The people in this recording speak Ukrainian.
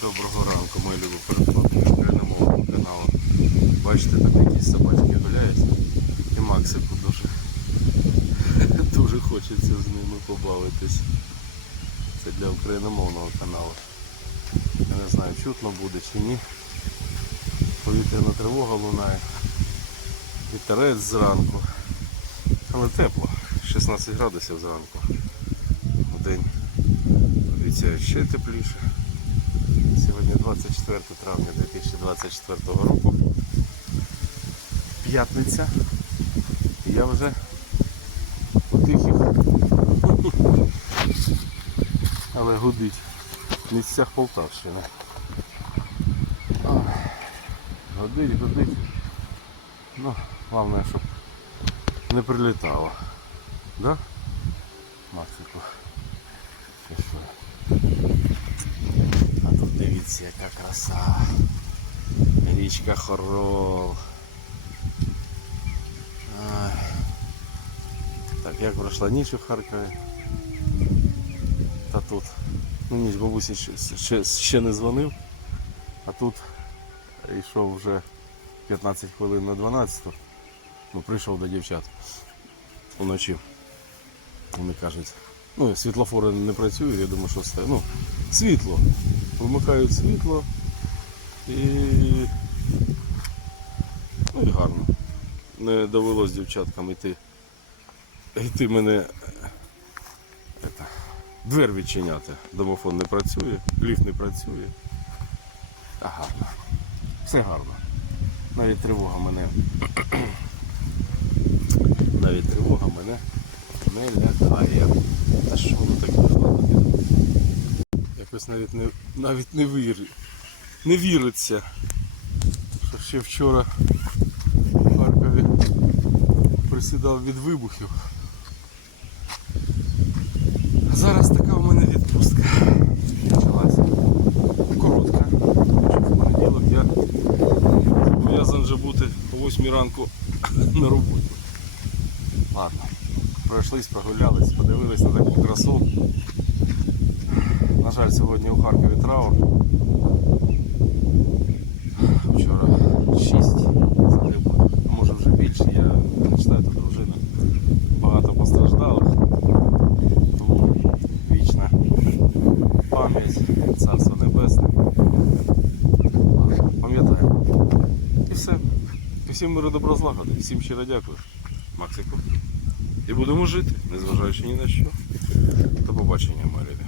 Доброго ранку, мої любі передплатники україномовного каналу. Бачите, тут якісь собачки гуляють. І Максику дуже, дуже хочеться з ними побавитись. Це для україномовного каналу. Я не знаю, чутно буде чи ні. Повітряна тривога лунає. Вітерець зранку. Але тепло. 16 градусів зранку. В день обіцяють ще тепліше. Сьогодні 24 травня 2024 року. П'ятниця. І я вже у тихих, але гудить в місцях Полтавщини. Ой, Гудить, гудить. Ну, головне, щоб не прилітало. Да? Максику. Що? А тут дивіться, яка краса. Річка Хорол. Ай. Так, як пройшла ніч у Харкові. Та тут. Ну ніч бабусі ще, ще, ще не дзвонив, а тут йшов вже 15 хвилин на 12. Ну, прийшов до дівчат уночі. Вони кажуть, ну, світлофори не працюють, я думаю, що це, ну, світло. Вимикають світло і. Ну і гарно. Не довелось дівчаткам йти. Йти мене. двер відчиняти. Домофон не працює, ліфт не працює. А гарно. Все гарно. Навіть тривога мене. Навіть тривога мене не лякає. Та що воно таке Якось навіть не, навіть не вірить. Не віриться. Що ще вчора в Харкові присідав від вибухів. А зараз така в мене відпустка. Почалася. Коротка. В понеділок я зобов'язаний вже бути о 8 ранку на роботі. Ладно. Пройшлись, прогулялись, подивились на таку красу. Жаль, сьогодні у Харкові траур. Вчора 6 загиблих, а може вже більше, я не читаю тут дружина. Багато постраждалих. Тому вічна пам'ять, царство небесне. Пам'ятаємо. І все. І всім миру добро злагоди. Всім щиро дякую. Максику. І будемо жити, незважаючи ні на що. До побачення, мої любі.